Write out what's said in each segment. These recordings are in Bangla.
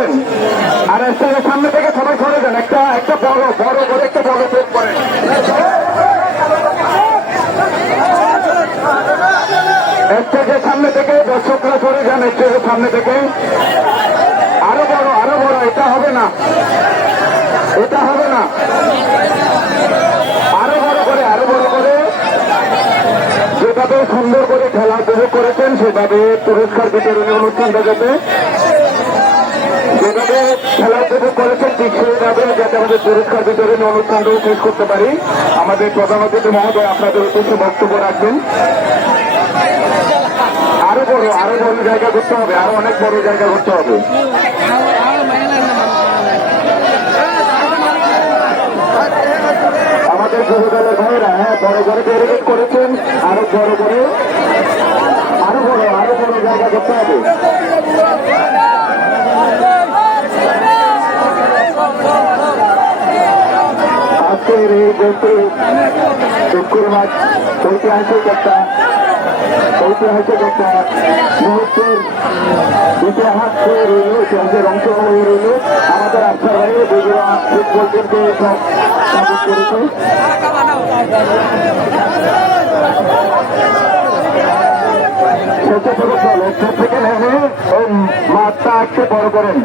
পাচ্ছেন আর স্টেজের সামনে থেকে সবাই সরে যান। একটা একটা বড় বড় করে একটা বড় পেট করেন। স্টেজের সামনে থেকে দর্শকরা সরে যান স্টেজের সামনে থেকে। আরও বড় আরও বড়, এটা হবে না। এটা হবে না। আরও বড় করে, আরও বড় করে। যেভাবে সুন্দর করে খেলা উপভোগ করেছেন, সেভাবে পুরস্কার বিতরণী অনুষ্ঠানটা যাতে যেভাবে খেলা উপভোগ করেছেন ঠিক সেইভাবে যাতে আমাদের পুরস্কার বিতরণী অনুষ্ঠানটাও শেষ করতে পারি আমাদের প্রধান অতিথি মহোদয় আপনাদের উদ্দেশ্যে বক্তব্য রাখবেন আরও বড় আরও বড় জায়গা করতে হবে আরও অনেক বড় জায়গা করতে হবে আমাদের যুব দলের ভাইয়েরা হ্যাঁ বড় বড় ব্যারিকেড করেছেন আরও বড় করে আরও বড় আরও বড় জায়গা করতে হবে। আজকের এই গল্পে শুক্র মাস ঐতিহাসিক একটা ঐতিহাসিক একটা মুহূর্তের ইতিহাস হয়ে রইল, ইতিহাসের অংশ হয়ে রইল। আমাদের আফসার ভাইয়ের বগুড়া ফুটবল টিমকে সাপোর্ট করেছে। পুরো দল থেকে নেমে মাঠটা একটু বড় করেন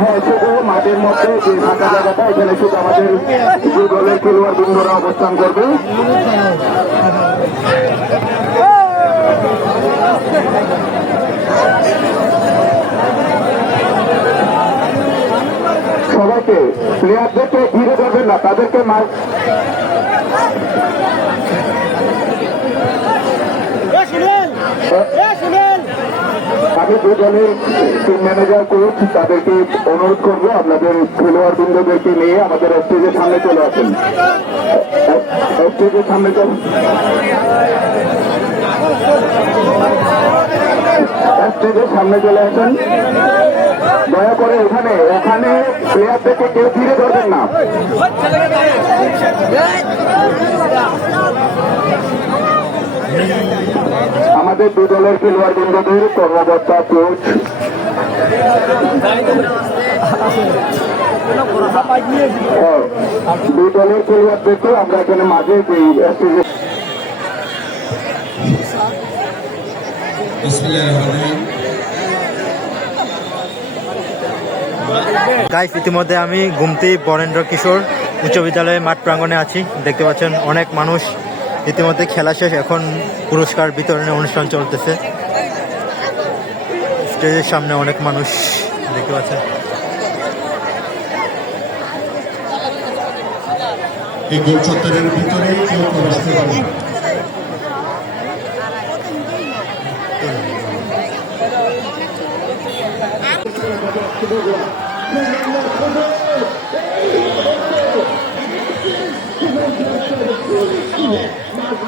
হ্যাঁ শুধু মাঠের মধ্যে যে ফাঁকা জায়গাটা এখানে শুধু আমাদের যে দলের খেলোয়াড় বৃন্দরা অবস্থান করবে সবাইকে প্লেয়ারদেরকে ঘিরে ধরবেন না, তাদেরকে মার। আমি দলের টিম ম্যানেজার কোচ তাদেরকে অনুরোধ করব আপনাদের খেলোয়াড় বৃন্দদেরকে নিয়ে আমাদের স্টেজের সামনে চলে আসেন। স্টেজের সামনে চল। স্টেজের সামনে চলে আসেন। দয়া করে এখানে ওখানে প্লেয়ারদেরকে কেউ ফিরে ধরবেন না। আমাদের দু দলের খেলোয়াড় বৃন্দদের কর্মকর্তা কোচ হ্যাঁ, দুই দলের খেলোয়াড়দেরকে আমরা এখানে মাঝে গাইস ইতিমধ্যে আমি গুমতি বরেন্দ্র কিশোর উচ্চ বিদ্যালয়ের মাঠ প্রাঙ্গণে আছি। দেখতে পাচ্ছেন অনেক মানুষ ইতিমধ্যে খেলা শেষ এখন পুরস্কার বিতরণের অনুষ্ঠান চলতেছে। স্টেজের সামনে অনেক মানুষ দেখতে পাচ্ছেন। এই গোল চত্বরের ভিতরে কেউ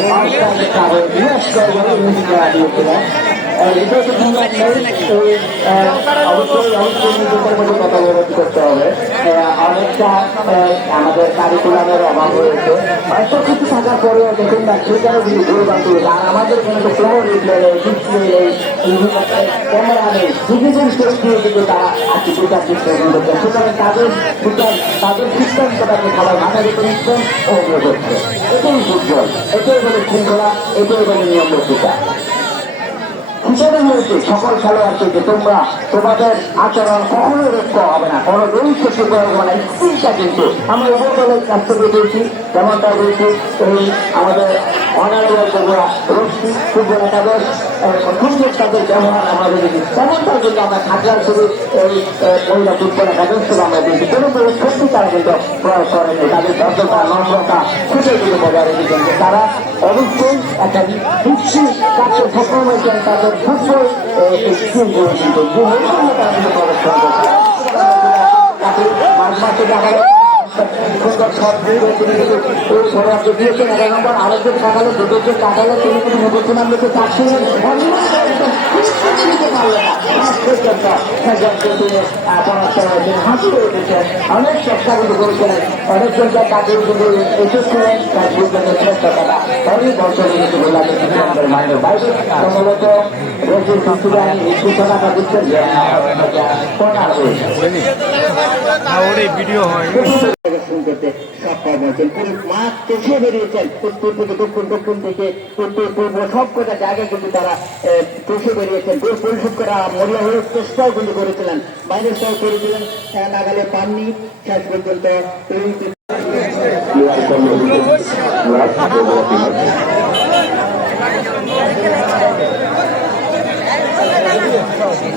Let's go with the music radio, you know. অনেকটা আমাদের কারিকুলামের অভাব রয়েছে এত কিছু থাকার পরেও দেখুন না সেখানে কিন্তু ভুলভাল তুলেছে আর আমাদের কোনো তো কোনো রিপ্লে নেই ডিসপ্লে নেই ক্যামেরা নেই ডিজিটাল টেস্ট দিয়ে কিন্তু তাদের বিচার তাদের সিস্টেমটাকে করছে এটাই ফুটবল এটাই বলে শৃঙ্খলা এটাই বলে নিয়ম রক্ষিতা হয়েছে সকল খেলোয়াড়কে তোমরা তোমাদের আচরণ কখনো রক্ষ হবে না। কোনো দিন ক্ষতি করব না। স্ত্রীটা কিন্তু আমরা উভয় দলের কাছ থেকে দিয়েছি যেমনটা রয়েছে এই আমাদের অনারেবল বগুড়া রশ্মি সূর্য একাদশ সুন্দর তাদের ব্যবহার আমরা দেখেছি। তেমনটাও কিন্তু আমরা খাগড়ার শুধু এই মহিলা ফুটবল একাদশ আমরা দেখি কোনো কোনো সত্যি তারা কিন্তু প্রয়োগ করেনি। তাদের ভদ্রতা দিয়েছেন এক নম্বর আরেকজন কাটালো দুটোকে কাটালো তিনি কিন্তু মুখোশ নাম লিখে চাচ্ছিলেন অনেক চেষ্টা কিন্তু করেছিলেন অনেক চেষ্টা বছর ভিডিও গোল পরিশোধ করা মরিয়া হয়ে। নাগালে পাননি শেষ পর্যন্ত এই প্লেয়ার কর্মসূচি আক্রমণে দুটি আক্রমণে দেওয়ার চেষ্টা মাঠ মাঠ থেকে পিকে রক্ষণার থেকে লক্ষ্য করছে সব সরকারের বাইরে বন্ধু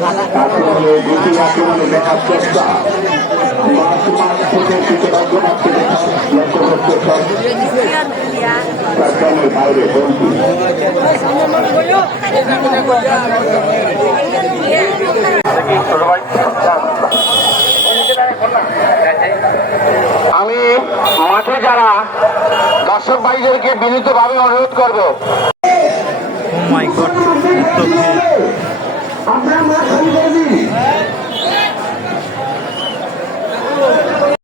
আমি মাঠে যারা দর্শক ভাইদেরকে বিনীতভাবে অনুরোধ করব। ও মাই গড আমরা মাঠ খালি করে দিই